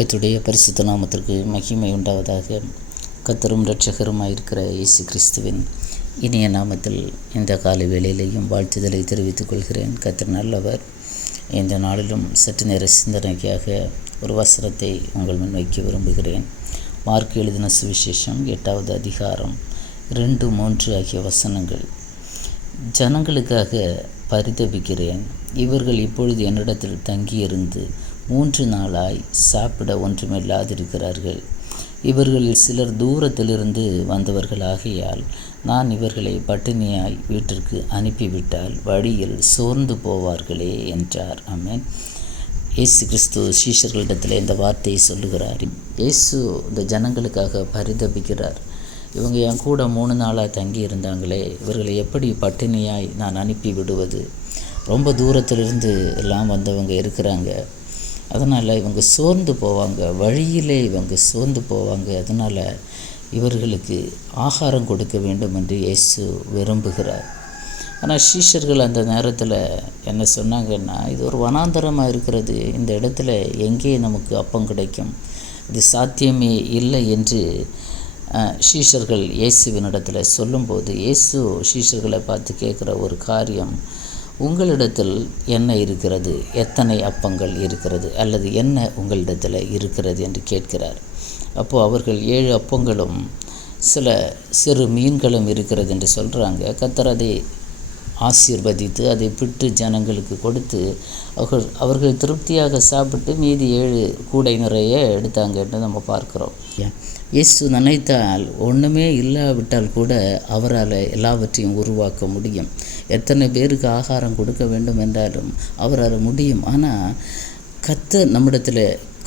கர்த்தருடைய பரிசுத்த நாமத்திற்கு மகிமை உண்டாவதாக. கர்த்தரும் இரட்சகருமாயிருக்கிற இயேசு கிறிஸ்துவின் இனிய நாமத்தில் இந்த காலை வேளையிலேயும் வாழ்த்துதலை தெரிவித்துக் கொள்கிறேன். கர்த்தர் நல்லவர். இந்த நாளிலும் சற்று நேர சிந்தனைக்காக ஒரு வசனத்தை உங்கள் முன் வைக்க விரும்புகிறேன். மார்க் எழுதின சுவிசேஷம் 8வது அதிகாரம் 2-3 ஆகிய வசனங்கள். ஜனங்களுக்காக பரிதபிக்கிறேன். இவர்கள் இப்பொழுது என்னிடத்தில் தங்கியிருந்து 3 நாளாய் சாப்பிட ஒன்றுமில்லாதிருக்கிறார்கள். இவர்களில் சிலர் தூரத்திலிருந்து வந்தவர்கள் ஆகையால் நான் இவர்களை பட்டினியாய் வீட்டிற்கு அனுப்பிவிட்டால் வழியில் சோர்ந்து போவார்களே என்றார். ஆமென். இயேசு கிறிஸ்து சீஷர்களிடத்தில் இந்த வார்த்தையை சொல்லுகிறார். இயேசு இந்த ஜனங்களுக்காக பரிதபிக்கிறார். இவங்க என் கூட 3 நாளாக தங்கி இருந்தாங்களே, இவர்களை எப்படி பட்டினியாய் நான் அனுப்பி விடுவது? ரொம்ப தூரத்திலிருந்து எல்லாம் வந்தவங்க இருக்கிறாங்க. அதனால் இவங்க சோர்ந்து போவாங்க, வழியிலே இவங்க சோர்ந்து போவாங்க. அதனால் இவர்களுக்கு ஆகாரம் கொடுக்க வேண்டும் என்று இயேசு விரும்புகிறார். ஆனால் சீஷர்கள் அந்த நேரத்தில் என்ன சொன்னாங்கன்னா, இது ஒரு வனாந்தரமாக இருக்கிறது, இந்த இடத்துல எங்கே நமக்கு அப்பம் கிடைக்கும்? இது சாத்தியமே இல்லை என்று சீஷர்கள் இயேசுவினிடத்தில் சொல்லும்போது, இயேசு சீஷர்களை பார்த்து கேட்குற ஒரு காரியம், உங்களிடத்தில் என்ன இருக்கிறது? எத்தனை அப்பங்கள் இருக்கிறது? அல்லது என்ன உங்களிடத்தில் இருக்கிறது என்று கேட்கிறார். அப்போது அவர்கள் 7 அப்பங்களும் சில சிறு மீன்களும் இருக்கிறது என்று சொல்கிறாங்க. கர்த்தர் அதை ஆசீர்வதித்து அதை பிட்டு ஜனங்களுக்கு கொடுத்து அவர்கள் திருப்தியாக சாப்பிட்டு மீதி 7 கூடை நிறைய எடுத்தாங்கன்னு நம்ம பார்க்குறோம். இயேசு நினைத்தால் ஒன்றுமே இல்லாவிட்டால் கூட அவரால் எல்லாவற்றையும் உருவாக்க முடியும். எத்தனை பேருக்கு ஆகாரம் கொடுக்க வேண்டும் என்றாலும் அவரால் முடியும். ஆனால் கர்த்தர் நம்மிடத்தில்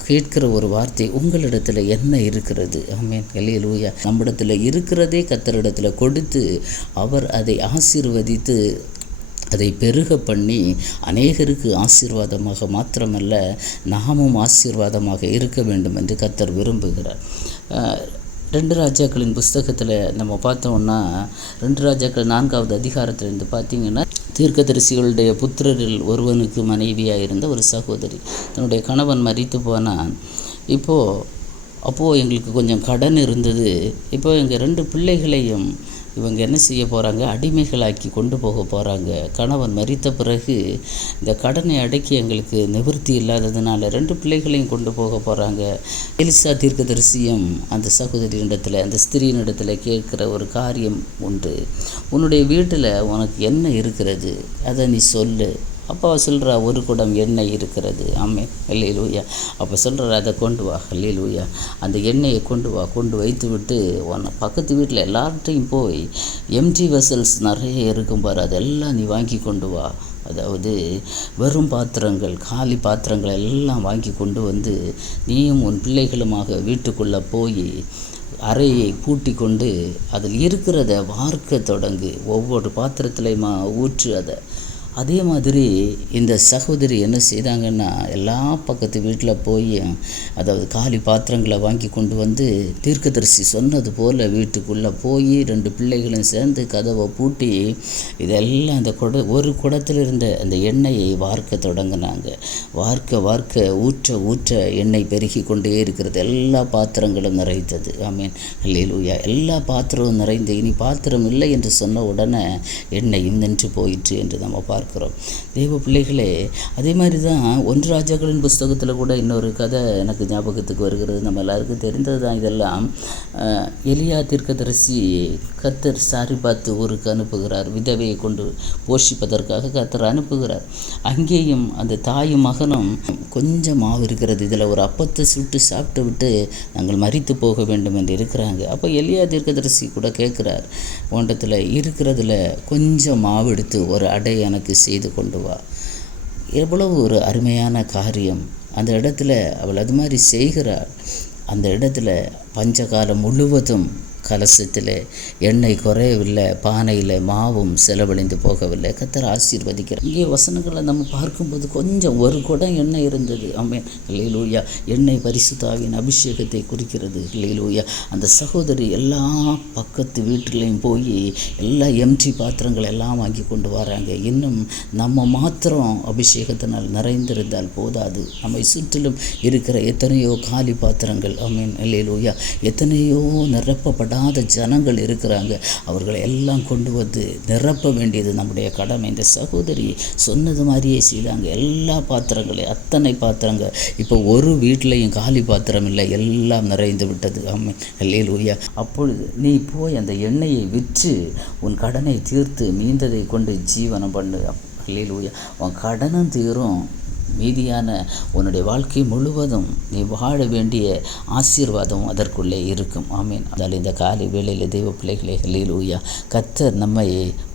கேட்கிற ஒரு வார்த்தை, உங்களிடத்தில் என்ன இருக்கிறது? ஆமென். அல்லேலூயா. நம்மிடத்தில் இருக்கிறதே கர்த்தரிடத்தில் கொடுத்து அவர் அதை ஆசீர்வதித்து அதை பெருக பண்ணி அநேகருக்கு ஆசீர்வாதமாக மாத்திரமல்ல, நாமும் ஆசீர்வாதமாக இருக்க வேண்டும் என்று கர்த்தர் விரும்புகிறார். 2 ராஜாக்களின் புஸ்தகத்தில் நம்ம பார்த்தோம்னா, 2 ராஜாக்கள் 4வது அதிகாரத்திலிருந்து பார்த்திங்கன்னா, தீர்க்கதரிசிகளுடைய புத்திரரில் ஒருவனுக்கு மனைவியாக இருந்த ஒரு சகோதரி தன்னுடைய கணவன் மரித்து போனான். அப்போது எங்களுக்கு கொஞ்சம் கடன் இருந்தது. இப்போது எங்கள் 2 பிள்ளைகளையும் இவங்க என்ன செய்ய போகிறாங்க? அடிமைகளாக்கி கொண்டு போக போகிறாங்க. கணவன் மரித்த பிறகு இந்த கடனை அடக்கி எங்களுக்கு நிவர்த்தி இல்லாததுனால 2 பிள்ளைகளையும் கொண்டு போக போகிறாங்க. எலிசா தீர்க்கதரிசியும் அந்த சகோதரியிடத்தில், அந்த ஸ்திரீனிடத்தில் கேட்குற ஒரு காரியம் உண்டு. உன்னுடைய வீட்டில் உனக்கு என்ன இருக்கிறது? அதை நீ சொல்லு. அப்போ சொல்கிறா, 1 குடம் எண்ணெய் இருக்கிறது. ஆமென். அல்லேலூயா. அப்போ சொல்கிறார், அதை கொண்டு வா. அல்லேலூயா. அந்த எண்ணெயை கொண்டு வா. கொண்டு வைத்து விட்டு உன்னை பக்கத்து வீட்டில் எல்லார்ட்டையும் போய் எம்டி வெசல்ஸ் நிறைய இருக்கும் பாரு, அதெல்லாம் நீ வாங்கி கொண்டு வா. அதாவது வெறும் பாத்திரங்கள், காலி பாத்திரங்கள் எல்லாம் வாங்கி கொண்டு வந்து நீயும் உன் பிள்ளைகளுமாக வீட்டுக்குள்ளே போய் அறையை பூட்டி கொண்டு அதில் இருக்கிறத வார்க்க தொடங்கு. ஒவ்வொரு பாத்திரத்துலையுமா ஊற்று அதை. அதே மாதிரி இந்த சகோதரி என்ன செய்தாங்கன்னா, எல்லா பக்கத்து வீட்டில் போய் அதாவது காலி பாத்திரங்களை வாங்கி கொண்டு வந்து தீர்க்கதரிசி சொன்னது போல் வீட்டுக்குள்ளே போய் 2 பிள்ளைகளும் சேர்ந்து கதவை பூட்டி இதெல்லாம் அந்த ஒரு குடத்தில் இருந்த அந்த எண்ணெயை வார்க்க தொடங்கினாங்க. வார்க்க ஊற்ற எண்ணெய் பெருகி கொண்டே இருக்கிறது. எல்லா பாத்திரங்களும் நிறைந்தது. ஆமீன். அல்லேலூயா. எல்லா பாத்திரமும் நிறைந்து இனி பாத்திரம் இல்லை என்று சொன்ன உடனே எண்ணெயும் நின்று போயிற்று என்று நம்ம பார்க்கிறோம். தெய்வ பிள்ளைகளே, அதே மாதிரி தான் 1 ராஜாக்களின் புஸ்தகத்தில் கூட இன்னொரு கதை எனக்கு ஞாபகத்துக்கு வருகிறது. நம்ம எல்லாருக்கும் தெரிந்தது தான் இதெல்லாம். எலியா தீர்க்கதரிசி கர்த்தர் சாரிபாத் ஊருக்கு அனுப்புகிறார். விதவையை கொண்டு போஷிப்பதற்காக கர்த்தர் அனுப்புகிறார். அங்கேயும் அந்த தாயும் மகனும் கொஞ்சம் மாவு இருக்கிறது, இதில் ஒரு அப்பத்தை சுட்டு சாப்பிட்டு விட்டு நாங்கள் மரித்து போக வேண்டும் என்று இருக்கிறாங்க. அப்போ எலியா தீர்க்கதரிசி கூட கேட்குறார், உன்னிடத்தில் இருக்கிறதுல கொஞ்சம் மாவு எடுத்து ஒரு அடை எனக்கு செய்து கொண்டு வா. எவ்வளவு ஒரு அருமையான காரியம். அந்த இடத்துல அவள் அது மாதிரி செய்கிறாள். அந்த இடத்துல பஞ்சகாலம் முழுவதும் கலசத்தில் எண்ணெய் குறையவில்லை, பானையில் மாவும் செலவழிந்து போகவில்லை. கர்த்தர் ஆசீர்வதிக்கிறார். இங்கே வசனங்களை நம்ம பார்க்கும்போது கொஞ்சம் ஒரு குடம் எண்ணெய் இருந்தது. ஆமென், அல்லேலூயா. எண்ணெய் பரிசுத்த ஆவியின் அபிஷேகத்தை குறிக்கிறது. அல்லேலூயா. அந்த சகோதரி எல்லா பக்கத்து வீட்டிலையும் போய் எல்லா எம்டி பாத்திரங்கள் எல்லாம் வாங்கி கொண்டு வராங்க. இன்னும் நம்ம மாத்திரம் அபிஷேகத்தினால் நிறைந்திருந்தால் போதாது. நம்மை சுற்றிலும் இருக்கிற எத்தனையோ காலி பாத்திரங்கள், ஆமென், அல்லேலூயா, எத்தனையோ நிரப்பப்படாத ஜனங்கள் இருக்கிறாங்க. அவர்களை எல்லாம் கொண்டு வந்து நிரப்ப வேண்டியது நம்முடைய கடமை. இந்த சகோதரி சொன்னது மாதிரியே செய்தாங்க. எல்லா பாத்திரங்களையும், அத்தனை பாத்திரங்கள், இப்போ ஒரு வீட்டிலையும் காலி பாத்திரம் இல்லை, எல்லாம் நிறைந்து விட்டது. ஆமென், அல்லேலூயா. அப்பொழுது நீ போய் அந்த எண்ணெயை விற்று உன் கடனை தீர்த்து மீந்ததை கொண்டு ஜீவனம் பண்ணு. அல்லேலூயா. உன் கடனும் தீரும், மீதியான உன்னுடைய வாழ்க்கை முழுவதும் நீ வாழ வேண்டிய ஆசீர்வாதம் அதற்குள்ளே இருக்கும். ஆமீன். அதனால் இந்த காலை வேளையில் தெய்வ பிள்ளைகளே, அல்லேலூயா, கர்த்தர் நம்மை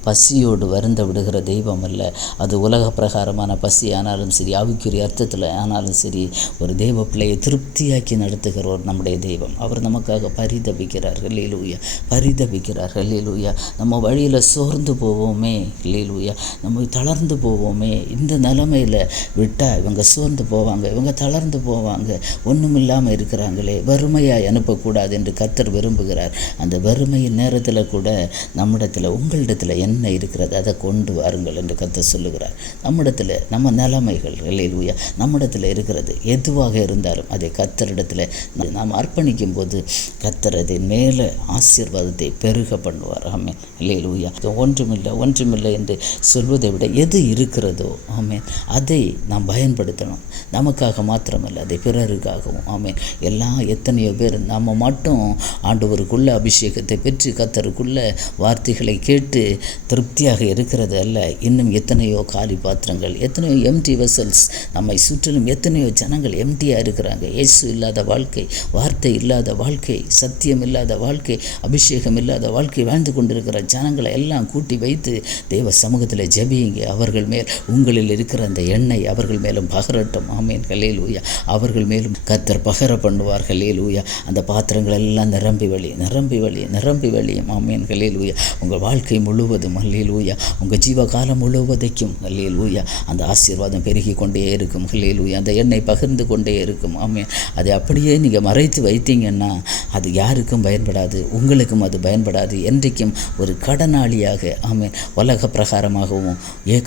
பசியோடு வருந்த விடுகிற தெய்வம் அல்ல. அது உலக பிரகாரமான பசி ஆனாலும் சரி, ஆவிக்குரிய அர்த்தத்தில் ஆனாலும் சரி, ஒரு தெய்வ பிள்ளையை திருப்தியாக்கி நடத்துகிறவர் நம்முடைய தெய்வம். அவர் நமக்காக பரிதபிக்கிறார். அல்லேலூயா, பரிதபிக்கிறார். அல்லேலூயா. நம்ம வழியில் சோர்ந்து போவோமே, அல்லேலூயா, நம்ம தளர்ந்து போவோமே. இந்த நிலைமையில் விட்டால் இவங்க சோர்ந்து போவாங்க, இவங்க தளர்ந்து போவாங்க, ஒன்றும் இல்லாமல் இருக்கிறாங்களே, வறுமையாய் அனுப்பக்கூடாது என்று கர்த்தர் விரும்புகிறார். அந்த வறுமையின் நேரத்தில் கூட நம்மிடத்தில், உங்களிடத்தில் என்ன இருக்கிறது அதை கொண்டு வாருங்கள் என்று கர்த்தர் சொல்லுகிறார். நம்மிடத்தில் நம்ம நிலைமைகள், அல்லேலூயா, நம்மிடத்தில் இருக்கிறது எதுவாக இருந்தாலும் அதை கர்த்தரிடத்தில் நாம் அர்ப்பணிக்கும் போது கர்த்தர் அதை மேலே ஆசீர்வாதத்தை பெருக பண்ணுவார். ஆமென், அல்லேலூயா. ஒன்றுமில்லை என்று சொல்வதை விட எது இருக்கிறதோ, ஆமென், அதை நாம் பயன்படுத்தணும். நமக்காக மாத்திரமல்ல, அதை பிறருக்காகவும். ஆமென். எத்தனையோ பேர் நம்ம மட்டும் ஆண்டவருக்குள்ள அபிஷேகத்தை பெற்று கர்த்தருக்குள்ள வார்த்தைகளை கேட்டு திருப்தியாக இருக்கிறது அல்ல. இன்னும் எத்தனையோ காலி பாத்திரங்கள், எத்தனையோ எம்டி வெசல்ஸ், நம்மை சுற்றிலும் எத்தனையோ ஜனங்கள் எம்டியாக இருக்கிறாங்க. இயேசு இல்லாத வாழ்க்கை, வார்த்தை இல்லாத வாழ்க்கை, சத்தியம் இல்லாத வாழ்க்கை, அபிஷேகம் இல்லாத வாழ்க்கை வாழ்ந்து கொண்டிருக்கிற ஜனங்களை எல்லாம் கூட்டி வைத்து தெய்வ சமூகத்தில் ஜெபியுங்க. அவர்கள் மேல் உங்களில் இருக்கிற அந்த எண்ணெய் அவர்கள் மேலும் பகரட்டும். ஆமென், அல்லேலூயா. அவர்கள் மேலும் கர்த்தர் பகர பண்ணுவார். அல்லேலூயா. அந்த பாத்திரங்கள் எல்லாம் நிரம்பி வழியும். ஆமென், அல்லேலூயா. உங்கள் வாழ்க்கை முழுவதும், அல்லேலூயா, உங்கள் ஜீவ காலம் முழுவதைக்கும், அல்லேலூயா, அந்த ஆசீர்வாதம் பெருகி கொண்டே இருக்கும். அல்லேலூயா. அந்த எண்ணெய் பகிர்ந்து கொண்டே இருக்கும். ஆமென். அதை அப்படியே நீங்கள் மறைத்து வைத்தீங்கன்னா அது யாருக்கும் பயன்படாது, உங்களுக்கும் அது பயன்படாது. என்றைக்கும் ஒரு கடனாளியாக, ஆமென், உலக பிரகாரமாகவும்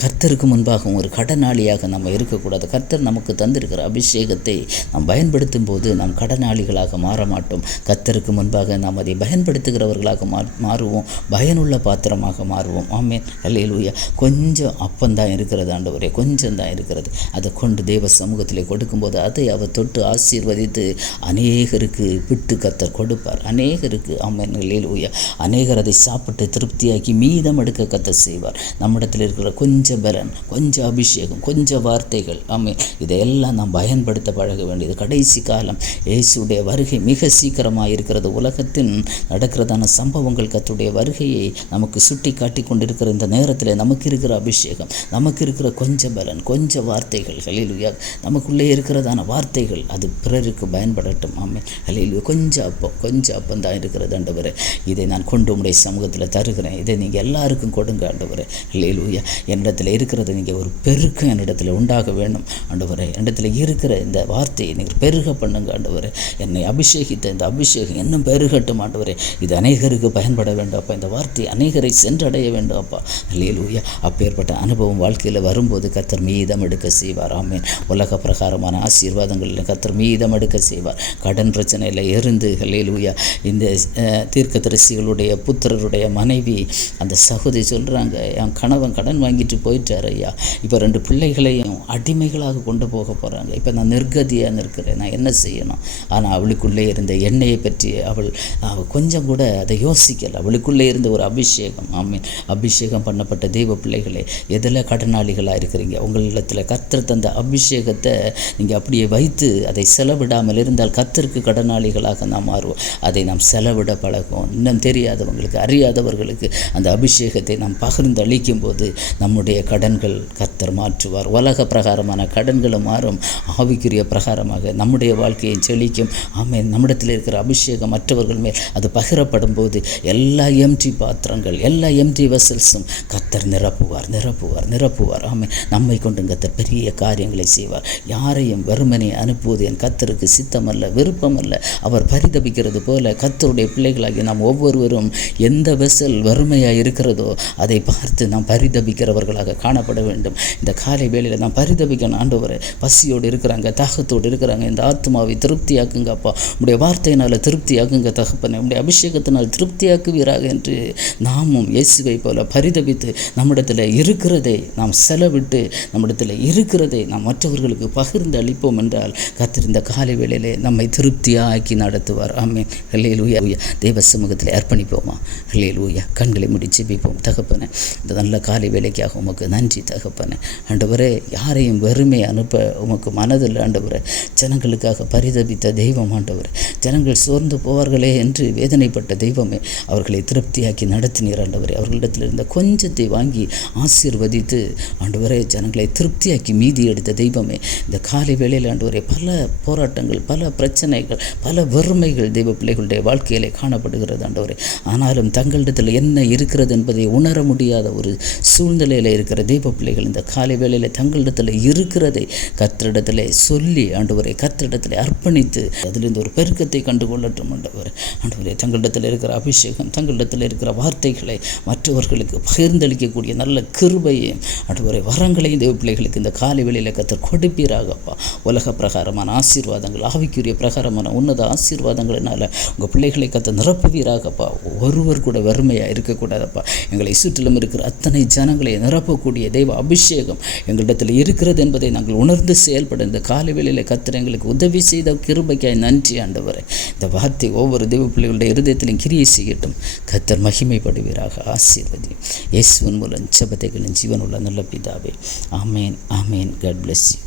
கர்த்தருக்கு முன்பாகவும் ஒரு கடனாளியாக நம்ம இருக்கக்கூடாது. கர்த்தர் நமக்கு தந்திருக்கிற அபிஷேகத்தை நாம் பயன்படுத்தும் போது நாம் கடனாளிகளாக மாற மாட்டோம். கர்த்தருக்கு முன்பாக நாம் அதை பயன்படுத்துகிறவர்களாக மாறுவோம், பயனுள்ள பாத்திரமாக மாறுவோம். ஆமென், அல்லேலூயா. கொஞ்சம் அப்பந்தான் இருக்கிறது ஆண்டவரே, கொஞ்சம் தான் இருக்கிறது. அதை கொண்டு தேவ சமூகத்தில் கொடுக்கும்போது அதை அவர் தொட்டு ஆசீர்வதித்து அநேகருக்கு பிட்டு கர்த்தர் கொடுப்பார். அநேகருக்கு, ஆமென், அல்லேலூயா, அநேகர் அதை சாப்பிட்டு திருப்தியாக்கி மீதம் எடுக்க கர்த்தர் செய்வார். நம்மிடத்தில் இருக்கிற கொஞ்சம் பலன், கொஞ்சம் அபிஷேகம், கொஞ்சம் வார்த்தைகள், ஆமென், இதையெல்லாம் நாம் பயன்படுத்த பழக வேண்டியது. கடைசி காலம், இயேசுடைய வருகை மிக சீக்கிரமாக இருக்கிறது. உலகத்தின் நடக்கிறதான சம்பவங்கள் கர்த்தருடைய வருகையை நமக்கு சுட்டி காட்டி கொண்டிருக்கிற இந்த நேரத்தில் நமக்கு இருக்கிற அபிஷேகம், நமக்கு இருக்கிற கொஞ்சம் பலன், கொஞ்சம் வார்த்தைகள், அல்லேலூயா, நமக்குள்ளே இருக்கிறதான வார்த்தைகள் அது பிறருக்கு பயன்படட்டும். ஆமென், அல்லேலூயா. கொஞ்சம் அப்பம் தான் இருக்கிறது ஆண்டவரே. இதை நான் கொண்டு உம்முடைய சமூகத்தில் தருகிறேன். இதை நீங்கள் எல்லாருக்கும் கொடுங்க ஆண்டவரே. அல்லேலூயா. என்னிடத்தில் இருக்கிறது நீங்கள் ஒரு பெருக்கம் என்னிடத்தில் உண்டாக வேண்டும் ஆண்டவரே. என்னிடத்தில் இருக்கிற இந்த வார்த்தையை நீங்கள் பெருக பண்ணுங்க ஆண்டவரே. என்னை அபிஷேகித்த இந்த அபிஷேகம் இன்னும் பெருகட்டும் ஆண்டவரே. இது அநேகருக்கு பயன்பட வேண்டும் அப்பா. இந்த வார்த்தை அநேகரை சென்றடைய வேண்டும் அப்பா. அல்லேலூயா. அப்பேற்பட்ட அனுபவம் வாழ்க்கையில் வரும்போது கர்த்தர் மீதம் எடுக்க செய்வார். ஆமென். உலக பிரகாரமான ஆசீர்வாதங்களில் கர்த்தர் மீதம் எடுக்க செய்வார். கடன் பிரச்சனையில் இருந்து, அல்லேலூயா, இந்த தீர்க்கதரிசிகளுடைய புத்திரருடைய மனைவி அந்த சகோதரி சொல்கிறாங்க, என் கணவன் கடன் வாங்கிட்டு போயிட்டார் ஐயா, இப்போ 2 பிள்ளைகளையும் அடிமைகளாக கொண்டு போக போகிறாங்க, இப்போ நான் நிர்கதியாக நிற்கிறேன், நான் என்ன செய்யணும்? ஆனால் அவளுக்குள்ளே இருந்த எண்ணெயை பற்றி அவள் கொஞ்சம் கூட அதை யோசிக்கலை. அவளுக்குள்ளே இருந்த ஒரு அபிஷேகம், ஆமீன், அபிஷேகம் பண்ணப்பட்ட தெய்வ பிள்ளைகளே, எதில் கடனாளிகளாக இருக்கிறீங்க? உங்களிடத்தில் கர்த்தர் தந்த அபிஷேகத்தை நீங்கள் அப்படியே வைத்து அதை செலவிடாமல் இருந்தால் கர்த்தருக்கு கடனாளிகளாக நாம் மாறுவோம். அதை நாம் செலவிட பழகும். இன்னும் தெரியாதவங்களுக்கு, அறியாதவர்களுக்கு அந்த அபிஷேகத்தை நாம் பகிர்ந்து அளிக்கும் போது நம்முடைய கடன்கள் கர்த்தர் மாற்றுவார். உலக பிரகாரமான கடன்களும் மாறும், ஆவிக்குரிய பிரகாரமாக நம்முடைய வாழ்க்கையை செழிக்கும். ஆமென். நம்மிடத்தில் இருக்கிற அபிஷேகம் மற்றவர்கள் மேல் அது பகிரப்படும் போது எல்லா எம்டி பாத்திரங்கள், எல்லா எம்டி வெசல்ஸும் கர்த்தர் நிரப்புவார், நிரப்புவார், நிரப்புவார். ஆமென். நம்மை கொண்டு கர்த்தர் பெரிய காரியங்களை செய்வார். யாரையும் வெறுமனை அனுப்புவது என் கர்த்தருக்கு சித்தமல்ல, விருப்பமல்ல. அவர் பரிதபிக்கிறது போல கர்த்தருடைய பிள்ளைகளாகி நாம் ஒவ்வொருவரும் எந்த வெசல் வறுமையாக இருக்கிறதோ அதை பார்த்து நாம் பரிதபிக்கிறவர்களாக காணப்பட வேண்டும். இந்த காலை வேளையில் நாம் பரிதபிக்கணும். ஆண்டவரே, பசியோடு இருக்கிறாங்க, தாகத்தோடு இருக்கிறாங்க, இந்த ஆத்மாவை திருப்தியாக்குங்கப்பா, உடைய வார்த்தையினால் திருப்தியாக்குங்க தகப்பனே, உடைய அபிஷேகத்தினால் திருப்தியாக்குவீராக என்று நாமும் இயேசுவை போல பரிதபித்து நம்மிடத்தில் இருக்கிறதை நாம் செலவிட்டு நம்மிடத்தில் இருக்கிறதை நாம் மற்றவர்களுக்கு பகிர்ந்து அளிப்போம் என்றால் கர்த்தர் இந்த காலை வேளையிலே நம்மை திருப்தியாக்கி நடத்துவார். ஆமென். ஹல்லேலூயா. தேவ சமூகத்தில் அர்ப்பணிப்போமா? ஹல்லேலூயா. கண்களை மூடி ஜெபிப்போம். தகப்பனே, இந்த நல்ல காலை வேலைக்காக உமக்கு நன்றி தகப்பனே. ஆண்டவரே, யாரையும் வெறுமை அனுப்ப உமக்கு மனதில் ஆண்டவரே. ஜனங்களுக்காக பரிதபித்த தெய்வம் ஆண்டவரே. ஜனங்கள் சோர்ந்து போவார்களே என்று வேதனைப்பட்ட தெய்வமே, அவர்களை திருப்தியாக்கி நடத்தினீர் ஆண்டவரே. அவர்களிடத்தில் இருந்த கொஞ்சத்தை வாங்கி ஆசீர்வதித்து ஆண்டவரே ஜனங்களை திருப்தியாக்கி மீதி எடுத்த தெய்வமே, இந்த காலை வேளையில் ஆண்டவரே பல போராட்டங்கள், பல பிரச்சனைகள், பல வறுமைகள் தெய்வ பிள்ளைகளுடைய வாழ்க்கையிலே காணப்படுகிறது ஆண்டவரே. ஆனாலும் தங்களிடத்தில் என்ன இருக்கிறது என்பதை உணர முடியாத ஒரு சூழ்நிலையில் இருக்கிற தெய்வ பிள்ளைகள் இந்த காலை வேளையில் தங்களிடத்தில் இருக்கிறதை கர்த்தரிடத்தில் சொல்லி ஆண்டவரை கர்த்தரிடத்தில் அர்ப்பணித்து அதிலிருந்து ஒரு பெருக்கத்தை கண்டுகொள்ளட்டும் ஆண்டவரே. ஆண்டவரே, தங்களிடத்தில் இருக்கிற அபிஷேகம், தங்களிடத்தில் இருக்கிற வார்த்தைகளை மற்றவர்களுக்கு பகிர்ந்தளிக்கக்கூடிய நல்ல கிருபையையும் ஆண்டவரே வரங்களையும் தெய்வ பிள்ளைகளுக்கு இந்த காலை வேளையில் கர்த்தர் கொடுப்பீராகப்பா. உலக பிரகாரமான ஆசீர்வாதங்கள், ஆவிக்குரிய பிரகாரமான உன்னத ஆசீர்வாதங்களினால் உங்கள் பிள்ளைகளை கர்த்தர் நிரப்புவீராகப்பா. ஒருவர் கூட வறுமையாக இருக்கக்கூடாதப்பா. எங்களை சுற்றிலும் இருக்கிற அத்தனை ஜனங்களை நிரப்பக்கூடிய தெய்வ அபிஷேகம் எங்களிடத்தில் இருக்கிறது என்பதை நாங்கள் உணர்ந்து செயல்பட இந்த காலை வேளையில் கர்த்தர் எங்களுக்கு உதவி செய்த கிருபைக்காய் நன்றி ஆண்டவரே. இந்த வார்த்தை ஒவ்வொரு தெய்வ பிள்ளைகளுடைய இருதயத்திலும் கிரியை செய்யட்டும். கர்த்தர் மகிமைப்படுவீராக. ஆசீர்வதி இயேசுவின் மூலம் ஜெபத்தைகளின் ஜீவனுள்ள நல்ல பிதாவே. ஆமேன், ஆமேன். God bless you.